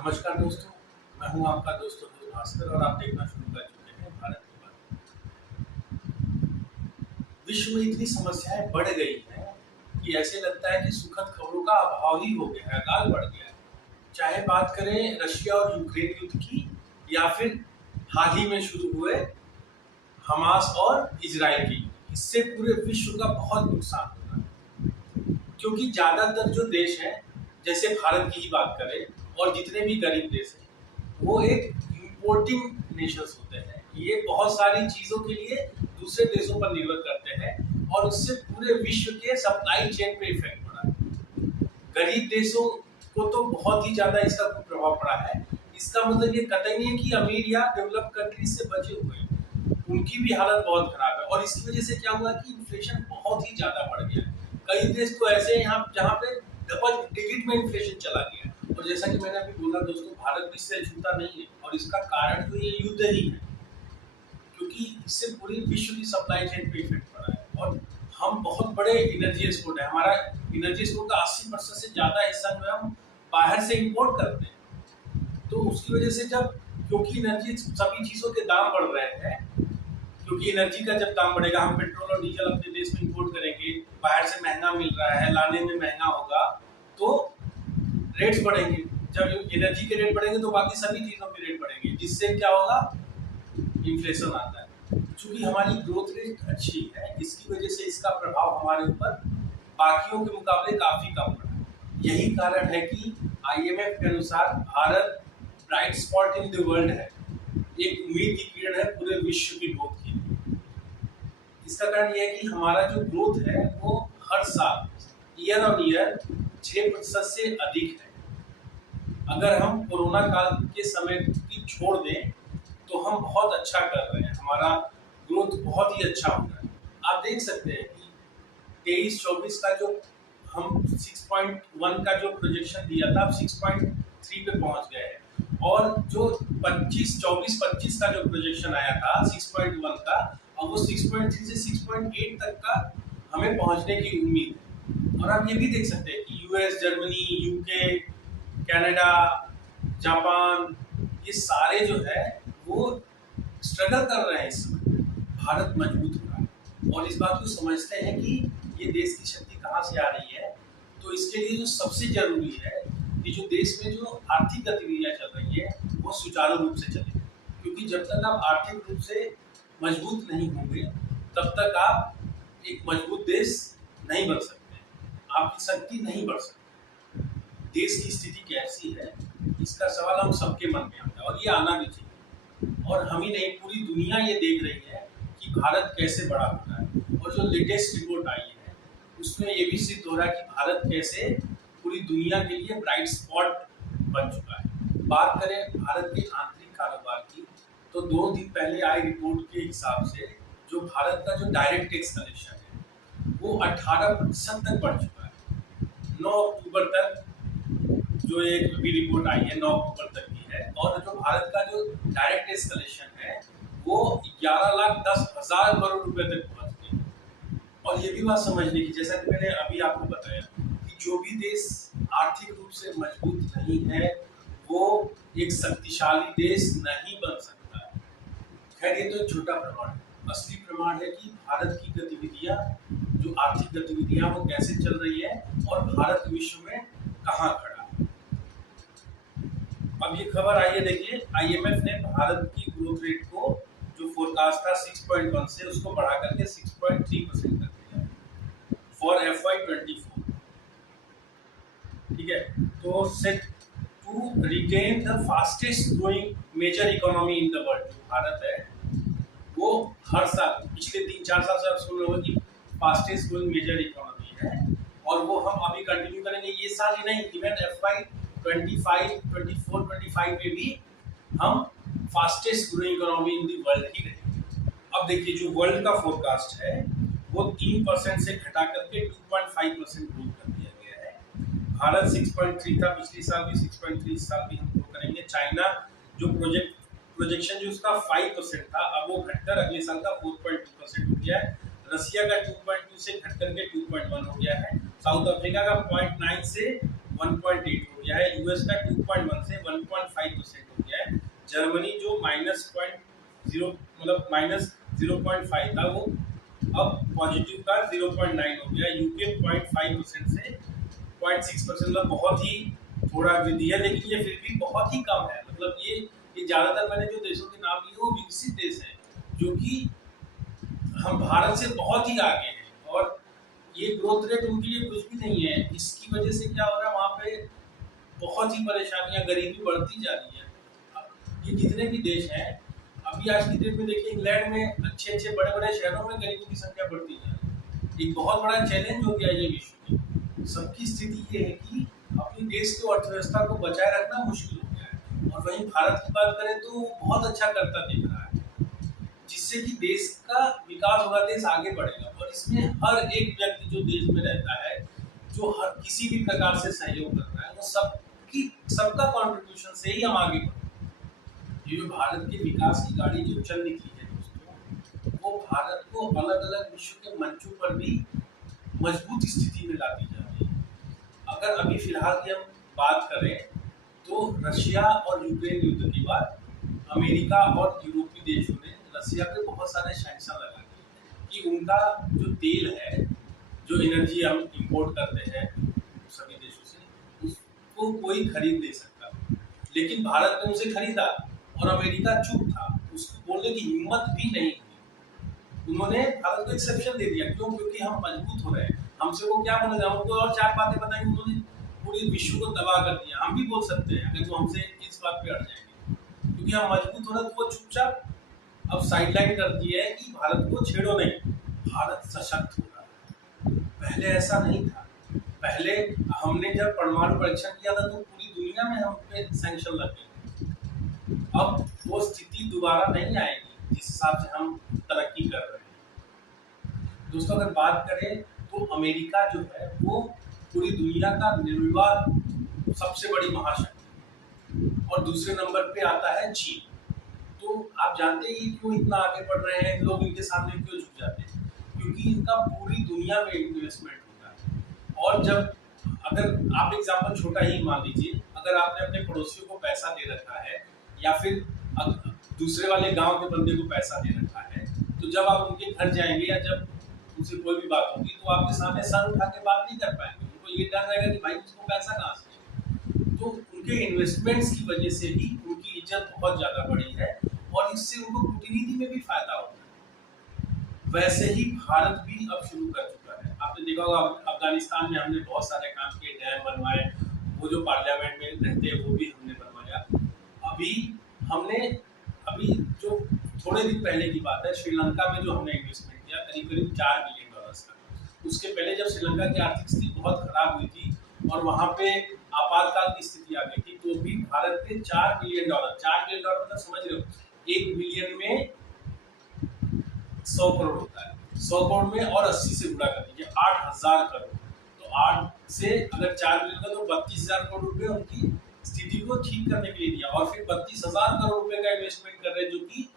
नमस्कार दोस्तों, मैं हूं आपका दोस्त भास्कर और आप देखना शुरू कर चुके हैं भारत की बात। विश्व में इतनी समस्याएं बढ़ गई हैं कि ऐसे लगता है कि सुखद खबरों का अभाव ही हो गया है, अकाल पड़ गया है। चाहे बात करें रशिया और यूक्रेन युद्ध की या फिर हाल ही में शुरू हुए हमास और इजराइल की, इससे पूरे विश्व का बहुत नुकसान हो रहा है। क्योंकि ज्यादातर जो देश हैं, जैसे भारत की ही बात करें और जितने भी गरीब देश हैं, वो एक इम्पोर्टिंग नेशंस होते हैं। ये बहुत सारी चीजों के लिए दूसरे देशों पर निर्भर करते हैं और उससे पूरे विश्व के सप्लाई चेन पे इफेक्ट पड़ा है। गरीब देशों को तो बहुत ही ज्यादा इसका प्रभाव पड़ा है। इसका मतलब ये कतई नहीं है कि अमीर या डेवलप कंट्रीज से बचे हुए हैं, उनकी भी हालत बहुत खराब है। और इसकी वजह से क्या हुआ कि इन्फ्लेशन बहुत ही ज्यादा बढ़ गया है। कई देश तो ऐसे हैं यहाँ जहाँ पे डबल डिजिट में इन्फ्लेशन चला गया है। और जैसा कि मैंने अभी बोला दोस्तों, भारत भी इससे छूटा नहीं है और इसका कारण तो ये युद्ध ही है, क्योंकि इससे पूरी विश्व की सप्लाई चेन पे इफेक्ट पड़ा है। और हम बहुत बड़े एनर्जी एक्सपोर्ट है, हमारा एनर्जी एक्सपोर्ट का 80% से ज्यादा हिस्सा जो है हम बाहर से इंपोर्ट करते हैं। तो उसकी वजह से जब, क्योंकि एनर्जी सभी चीजों के दाम बढ़ रहे हैं, क्योंकि एनर्जी का जब दाम बढ़ेगा, हम पेट्रोल और डीजल अपने देश में इंपोर्ट करेंगे, बाहर से महंगा मिल रहा है, लाने में महंगा होगा, तो रेट्स बढ़ेंगे। जब एनर्जी के रेट बढ़ेंगे तो बाकी सभी चीजों के रेट बढ़ेंगे, जिससे क्या होगा, इन्फ्लेशन आता है। क्योंकि हमारी ग्रोथ रेट अच्छी है, इसकी वजह से इसका प्रभाव हमारे ऊपर बाकियों के मुकाबले काफी कम पड़ा है। यही कारण है कि आईएमएफ के अनुसार Bharat bright spot in the world है, एक उम्मीद की किरण है पूरे विश्व की ग्रोथ की। इसका कारण यह है कि हमारा जो ग्रोथ है वो हर साल ईयर ऑन ईयर 6% से अधिक है। अगर हम कोरोना काल के समय की छोड़ दें तो हम बहुत अच्छा कर रहे हैं, हमारा ग्रोथ बहुत ही अच्छा हो रहा है। आप देख सकते हैं कि 23-24 का जो हम 6.1 का जो प्रोजेक्शन दिया था, अब 6.3 पे पहुंच गए हैं। और जो 24-25 का जो प्रोजेक्शन आया था 6.1 का, अब वो 6.3 से 6.8 तक का हमें पहुंचने की उम्मीद है। और आप ये भी देख सकते हैं कि US, Germany, UK, Canada, Japan, ये सारे जो है वो स्ट्रगल कर रहे हैं इस समय। भारत मजबूत हो रहा है और इस बात को समझते हैं कि ये देश की शक्ति कहाँ से आ रही है। तो इसके लिए जो सबसे जरूरी है कि जो देश में जो आर्थिक गतिविधियां चल रही है वो सुचारू रूप से चले, क्योंकि जब तक आप आर्थिक रूप से मजबूत नहीं होंगे तब तक आप एक मजबूत देश नहीं बन सकते, आपकी शक्ति नहीं बढ़ सकती। देश की स्थिति कैसी है इसका सवाल हम सबके मन में आता है और ये आना भी चाहिए। और हम ही नहीं, पूरी दुनिया ये देख रही है कि भारत कैसे बड़ा हो रहा है। और जो लेटेस्ट रिपोर्ट आई है उसमें ये भी सिद्ध हो रहा है कि भारत कैसे पूरी दुनिया के लिए ब्राइट स्पॉट बन चुका है। बात करें भारत के आंतरिक कारोबार की, तो 2 दिन पहले आई रिपोर्ट के हिसाब से जो भारत का जो डायरेक्ट टैक्स कलेक्शन है वो 18% तक बढ़ चुका है 9 अक्टूबर तक। जो एक अभी रिपोर्ट आई है 9 अक्टूबर तक की है, और जो भारत का जो डायरेक्ट टैक्स कलेक्शन है वो 11,10,000 करोड़ रुपए तक पहुंच गए। और ये भी बात समझने की, जैसा कि मैंने अभी आपको बताया कि जो भी देश आर्थिक रूप से मजबूत नहीं है वो एक शक्तिशाली देश नहीं बन सकता। खैर, ये तो एक छोटा प्रमाण है। असली प्रमाण है कि भारत की गतिविधियां, जो आर्थिक गतिविधियां, वो कैसे चल रही है और भारत विश्व में कहाँ खड़ा है। अब ये खबर आई है, देखिए, आईएमएफ ने भारत की ग्रोथ रेट को, जो फोरकास्ट था 6.1 से, उसको बढ़ा करके 6.3% कर दिया फॉर FY24। ठीक है, तो set to retain the fastest growing major economy in the world. जो भारत है वो हर साल पिछले 3-4 साल से आप सुन रहे हो कि फास्टेस्ट ग्रोइंग मेजर इकोनॉमी है, और वो हम अभी कंटिन्यू करेंगे। ये साल ही नहीं, इवन FY25, 24, 25 में भी हम fastest growing economy in the world ही रहेंगे। अब देखिए, जो वर्ल्ड का फोरकास्ट है वो 3% से घटा करके 2.5% ग्रोथ कर दिया गया है। भारत 6.3 था पिछले साल भी, 6.3 इस साल भी हम ग्रो करेंगे। चाइना जो प्रोजेक्शन जो उसका 5% था, अब वो घटकर अगले साल का 4.2% हो गया है। रसिया का 2.2 से घट करके 2.1 हो गया है। साउथ अफ्रीका का 0.9 से 1.8 हो गया है। यूएस का 2.1 से 0.5% हो गया है। जर्मनी जो -0.0 मतलब -0.5 था वो अब पॉजिटिव का 0.9 हो गया। यूके 0.5% से 0.6% मतलब बहुत ही थोड़ा वृद्धि है, लेकिन ये फिर भी बहुत ही कम है। मतलब ये ज्यादातर मैंने जो देशों के नाम लिए वो विकसित देश हैं, जो कि हम भारत से बहुत ही आगे हैं, और ये ग्रोथ रेट उनके लिए कुछ भी नहीं है। इसकी वजह से क्या हो रहा है, वहाँ पे बहुत ही परेशानियां, गरीबी बढ़ती जा रही है। अब ये जितने भी देश हैं, अभी आज की डेट में देखिए इंग्लैंड में अच्छे अच्छे बड़े बड़े शहरों में गरीबों की संख्या बढ़ती जा रही है। एक बहुत बड़ा चैलेंज हो गया ये विश्व में। सबकी स्थिति ये है कि अपनी देश की अर्थव्यवस्था को बचाए रखना मुश्किल हो गया है, और वहीं भारत की बात करें तो बहुत अच्छा करता दिख रहा है, जिससे कि देश का विकास होगा, देश आगे बढ़ेगा। और इसमें हर एक व्यक्ति जो देश में रहता है, जो हर किसी भी प्रकार से सहयोग कर रहा है, वो सबका कंट्रीब्यूशन से ही हम आगे बढ़ेंगे। ये जो भारत के विकास की गाड़ी जो चल निकली है दोस्तों, वो भारत को अलग अलग विश्व के मंचों पर भी मजबूत स्थिति में लाती जा रही है। अगर अभी फिलहाल की हम बात करें तो रशिया और यूक्रेन युद्ध के बाद अमेरिका और यूरोपीय देशों ने रशिया पे बहुत सारे सैंक्शन लगा दिए कि उनका जो तेल है, जो एनर्जी हम इंपोर्ट करते हैं सभी देशों से, उसको कोई खरीद नहीं सकता। लेकिन भारत ने उसे खरीदा और अमेरिका चुप था, उसको बोलने की हिम्मत भी नहीं हुई। उन्होंने भारत को एक्सेप्शन दे दिया। क्यों? क्योंकि हम मजबूत हो रहे हैं, हमसे वो क्या बोलेगा, हमको और चार बातें बताएंगे। उन्होंने पूरे विश्व को तबाह कर दिया। हम भी बोल सकते हैं अगर वो हमसे इस बात पे अड़ जाएंगे, क्योंकि हम मजबूत हो रहे हैं, तो वो चुपचाप अब साइडलाइन कर दी है कि भारत को छेड़ो नहीं। भारत सशक्त हो रहा है, पहले ऐसा नहीं था। पहले हमने जब परमाणु परीक्षण किया था तो पूरी दुनिया में हम पे सैंक्शन लग गए। अब वो स्थिति दोबारा नहीं आएगी जिस हिसाब से हम तरक्की कर रहे हैं। दोस्तों अगर बात करें तो अमेरिका जो है वो पूरी दुनिया का निर्विवाद सबसे बड़ी महाशक्ति, और दूसरे नंबर पे आता है चीन। तो आप जानते हैं क्यों इतना आगे बढ़ रहे हैं लोग, इनके सामने क्यों झुक जाते हैं? क्योंकि इनका पूरी दुनिया में इन्वेस्टमेंट होता है। और जब अगर आप एग्जांपल छोटा ही मान लीजिए, अगर आपने अपने पड़ोसियों को पैसा दे रखा है, या फिर दूसरे वाले गांव के बंदे को पैसा दे रखा है, तो जब आप उनके घर जाएंगे या जब उनसे कोई भी बात होगी तो आपके सामने सर उठा के बात नहीं कर पाएंगे। उनको ये डर रहेगा कि भाई उसको पैसा कहाँ से। तो उनके इन्वेस्टमेंट्स की वजह से ही उनकी इज्जत बहुत ज्यादा बढ़ी है, और इससे उनको कूटनीति में भी फायदा होता है। वैसे ही भारत भी अब शुरू कर चुका है। आपने देखा होगा अफगानिस्तान में हमने बहुत सारे काम किए, डैम बनवाए, वो जो पार्लियामेंट में रहते हैं वो भी हमने बनवाया। अभी जो थोड़े दिन पहले की बात है, श्रीलंका में जो हमने इन्वेस्टमेंट किया करीब करीब $4 बिलियन का। उसके पहले जब श्रीलंका की आर्थिक स्थिति बहुत खराब हुई थी और वहां पे आपातकाल की स्थिति आ गई थी, तो भी भारत ने $4 बिलियन मतलब समझ रहे हो, 1 बिलियन में 100 करोड़ होता है, 100 करोड़ में और 80 से गुणा कर दीजिए, 8,000 करोड़। तो 8 से अगर 4 बिलियन का तो 32,000 करोड़ रुपए उनकी स्थिति को ठीक करने के लिए दिया, और फिर 32,000 करोड़ रुपए का इन्वेस्टमेंट कर रहे हैं, जो कि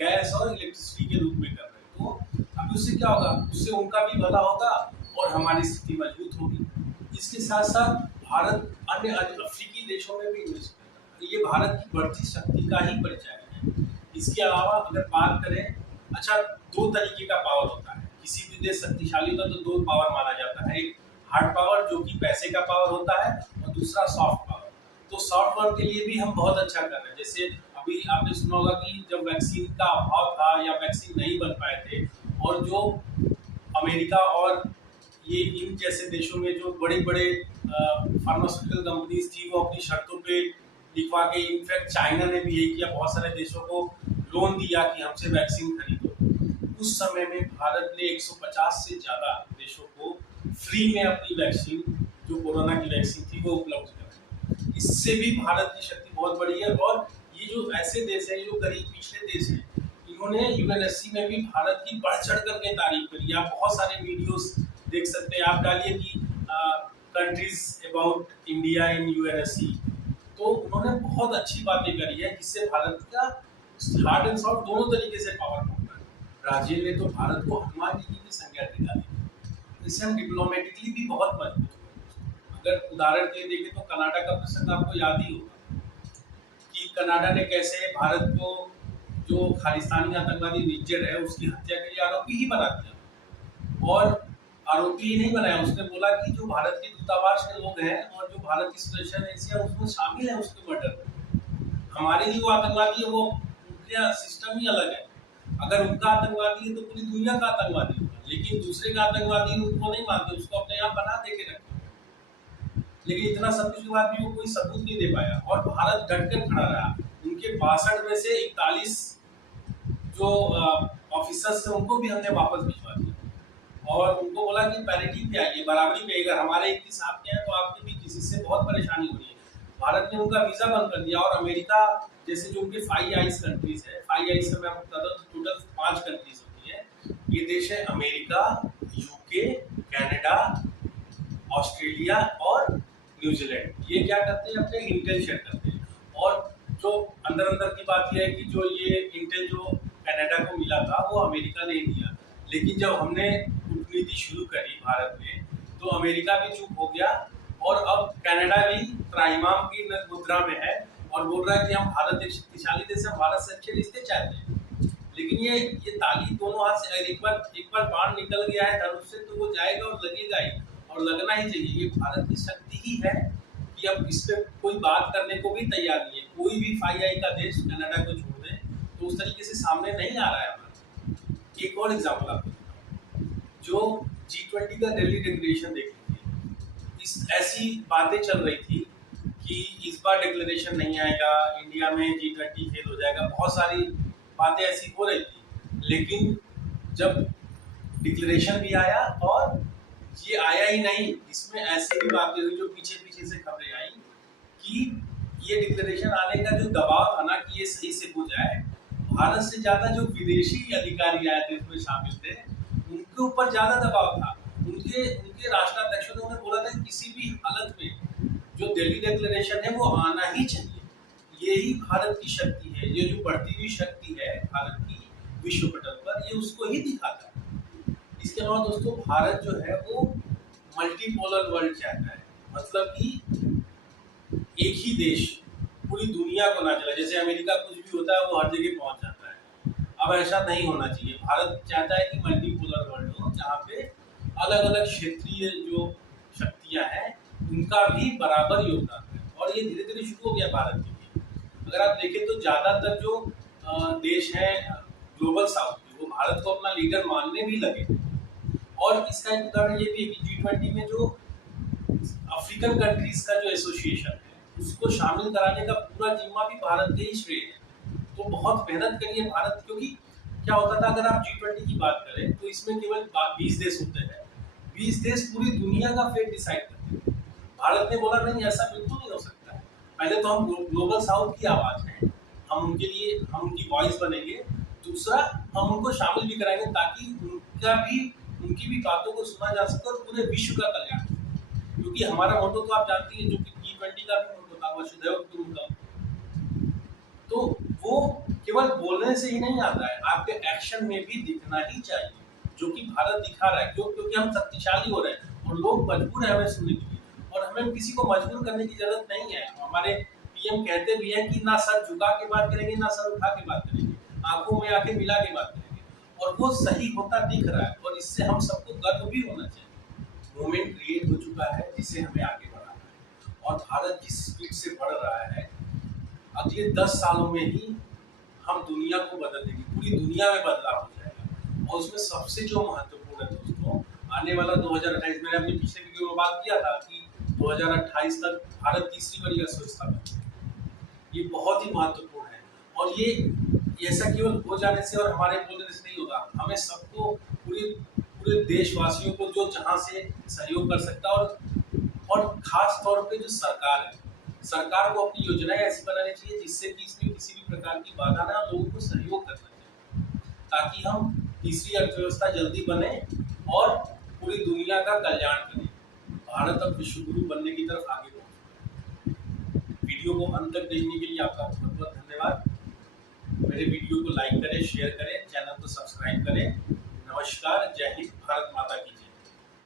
गैस और इलेक्ट्रिसिटी के रूप में कर रहे हैं। तो अभी उससे क्या होगा, उससे उनका भी भला होगा और हमारी स्थिति मजबूत होगी। इसके साथ साथ भारत अन्य अफ्रीकी देशों में भी इन्वेस्ट कर रहा है। ये भारत की बढ़ती शक्ति का ही परिचय है। इसके अलावा अगर बात करें, अच्छा 2 तरीके का पावर होता है। किसी भी देश शक्तिशाली होता है तो 2 पावर माना जाता है, एक हार्ड पावर जो कि पैसे का पावर होता है, और दूसरा सॉफ्ट पावर। तो सॉफ्ट पावर के लिए भी हम बहुत अच्छा कर रहे हैं। जैसे अभी आपने सुना होगा कि जब वैक्सीन का अभाव था या वैक्सीन नहीं बन पाए थे, और जो अमेरिका और ये इन जैसे देशों में जो बड़े बड़े फार्मास्यूटिकल कंपनीज थी, वो अपनी शर्तों पे लिखवा के, इनफैक्ट चाइना ने भी यही किया, बहुत सारे देशों को लोन दिया कि हमसे वैक्सीन खरीदो। उस समय में भारत ने 150 से ज्यादा देशों को फ्री में अपनी वैक्सीन, जो कोरोना की वैक्सीन थी, वो उपलब्ध कराई। इससे भी भारत की शक्ति बहुत बड़ी है। और ये जो ऐसे देश हैं जो गरीब पिछड़े देश हैं, इन्होंने यूएनएससी में भी भारत की बढ़ चढ़ करके तारीफ करी। आप बहुत सारे वीडियोस देख सकते हैं, आप डालिए कि countries about India in UNSC, तो उन्होंने बहुत अच्छी बातें करी है, जिससे भारत का हार्ड एंड सॉफ्ट दोनों तरीके से पावर होता है। ब्राजील ने तो भारत को हनुमान जी की संज्ञा दे डाली। इससे हम डिप्लोमेटिकली भी बहुत मजबूत हुए। अगर उदाहरण के लिए देखें तो कनाडा का प्रसंग आपको याद ही होगा। कनाडा ने कैसे भारत को जो खालिस्तानी आतंकवादी निज्जर है उसकी हत्या के लिए आरोपी ही बना दिया। और आरोपी ही नहीं बनाया, उसने बोला कि जो भारत के दूतावास के लोग हैं और जो भारत की सुरक्षा एजेंसी है उसमें शामिल है उसके मर्डर में। हमारे लिए वो आतंकवादी है, वो उनका सिस्टम ही अलग है। अगर उनका आतंकवादी है तो पूरी दुनिया का आतंकवादी होगा, लेकिन दूसरे का आतंकवादी उनको नहीं मानते, उसको अपने यहाँ बना दे के रखते। लेकिन इतना सब कुछ के बाद भी वो कोई सबूत नहीं दे पाया और भारत डटकर खड़ा रहा। उनके 62 में से 41 जो ऑफिसर्स थे उनको भी हमने वापस भिजवा दिया और उनको बोला कि पैरिटी पे आइए, बराबरी पे। अगर हमारे 21 आपके हैं तो आपके भी किसी से बहुत परेशानी हो रही है। भारत ने उनका वीजा बंद कर दिया और अमेरिका जैसे जो उनके 5 आइस कंट्रीज है, 5 आइस में आपको बता दो टोटल 5 कंट्रीज होती है। ये देश है अमेरिका, यूके, कनाडा, ऑस्ट्रेलिया और न्यूजीलैंड। ये क्या करते हैं, अपने इंटेल शेयर करते हैं। और जो अंदर अंदर की बात यह है कि जो ये इंटेल जो कनाडा को मिला था वो अमेरिका ने ही दिया, लेकिन जब हमने कूटनीति शुरू करी भारत में तो अमेरिका भी चुप हो गया और अब कनाडा भी त्राहिमाम की मुद्रा में है और बोल रहा है कि हम भारत एक शक्तिशाली देश है, भारत से अच्छे रिश्ते चाहते हैं। लेकिन ये ताली दोनों हाथ से, एक बार बाण निकल गया है धनुष से तो वो जाएगा और लगेगा ही, और लगना ही चाहिए। ये भारत की शक्ति ही है कि अब इस पे कोई बात करने को भी तैयार नहीं है। कोई भी 5 आई का देश कनाडा को छोड़ दे तो उस तरीके से सामने नहीं आ रहा है हमारा। एक और एग्जाम्पल आपको देता हूं, जो G20 का दिल्ली डिक्लेरेशन देख लीजिए। ऐसी बातें चल रही थी कि इस बार डिक्लेरेशन नहीं आएगा, इंडिया में G20 फेल हो जाएगा, बहुत सारी बातें ऐसी हो रही थी। लेकिन जब डिक्लेरेशन भी आया और ये आया ही नहीं, इसमें ऐसी भी बातें हुई जो पीछे पीछे से खबरें आई कि ये डिक्लेरेशन आने का जो दबाव था ना कि ये सही से हो जाए, भारत से ज्यादा जो विदेशी अधिकारी आए थे इसमें शामिल थे उनके ऊपर ज्यादा दबाव था। उनके राष्ट्राध्यक्षों ने उन्हें बोला था कि किसी भी हालत में जो दिल्ली डिक्लेरेशन है वो आना ही चाहिए। यही भारत की शक्ति है, ये जो बढ़ती हुई शक्ति है भारत की विश्व पटल पर, ये उसको ही दिखाता है। इसके अलावा दोस्तों भारत जो है वो मल्टीपोलर वर्ल्ड चाहता है, मतलब कि एक ही देश पूरी दुनिया को ना चला। जैसे अमेरिका कुछ भी होता है वो हर जगह पहुंच जाता है, अब ऐसा नहीं होना चाहिए। भारत चाहता है कि मल्टीपोलर वर्ल्ड हो जहाँ पे अलग अलग क्षेत्रीय जो शक्तियां हैं उनका भी बराबर योगदान है, और ये धीरे धीरे शुरू हो गया भारत के लिए। अगर आप देखें तो ज्यादातर जो देश हैं ग्लोबल साउथ के, वो भारत को अपना लीडर मानने भी लगे। और इसका एक उदाहरण ये भी है कि G20 में जो अफ्रीकन कंट्रीज का जो एसोसिएशन है उसको शामिल कराने का पूरा जिम्मा भी भारत के ही श्रेय है। तो बहुत मेहनत करी है भारत, क्योंकि क्या होता था अगर आप G20 की बात करें तो इसमें केवल 20 देश होते हैं, 20 देश पूरी दुनिया का फेट डिसाइड करते हैं। भारत ने बोला नहीं, ऐसा बिल्कुल नहीं हो सकता है। पहले तो हम ग्लोबल साउथ की आवाज है, हम उनके लिए हम उनकी वॉइस बनेंगे। दूसरा, हम उनको शामिल भी कराएंगे ताकि उनकी भी बातों को सुना जा सके और पूरे विश्व का कल्याण। क्योंकि हमारा मोटो तो आप जानती हैं, जो कि G20 का भी मोटो था, वसुधैव कुटुंबकम। तो वो केवल बोलने से ही नहीं आता है, आपके एक्शन में भी दिखना ही चाहिए, जो कि भारत दिखा रहा है। क्योंकि हम शक्तिशाली हो रहे हैं और लोग मजबूर है हमें सुनने के लिए, और हमें किसी को मजबूर करने की जरूरत नहीं है। हमारे पीएम कहते भी हैं कि ना सर झुका के बात करेंगे ना सर उठा के बात करेंगे, आंखों में आंखें मिला के बात करेंगे, और वो सही होता दिख रहा है। और इससे हम सबको गर्व भी होना चाहिए। मोमेंट क्रिएट हो चुका है जिसे हमें आगे बढ़ाना है, और भारत जिस स्पीड से बढ़ रहा है अगले 10 सालों में ही हम दुनिया को बदल देंगे, पूरी दुनिया में बदलाव हो जाएगा। और उसमें सबसे जो महत्वपूर्ण है दोस्तों, आने वाला 2028, मैंने अपने पिछले वीडियो में बात किया था कि 2028 तक भारत तीसरी बड़ी अर्थव्यवस्था बनेगी। ये बहुत ही महत्वपूर्ण है, और ये ऐसा केवल हो जाने से और हमारे बोलने से नहीं होगा। हमें सबको पूरे देशवासियों को जो जहाँ से सहयोग कर सकता है, और खास तौर पे जो सरकार है, सरकार को अपनी योजनाएं ऐसी बनानी चाहिए जिससे कि इसमें किसी भी प्रकार की बाधा ना, लोगों को सहयोग करना चाहिए ताकि हम तीसरी अर्थव्यवस्था जल्दी बने और पूरी दुनिया का कल्याण करें। भारत अब विश्व गुरु बनने की तरफ आगे बढ़े। वीडियो को अंत तक देखने के लिए आपका बहुत बहुत धन्यवाद। मेरे वीडियो को लाइक करें, शेयर करें, चैनल को सब्सक्राइब करें। नमस्कार, जय हिंद, भारत माता की जय।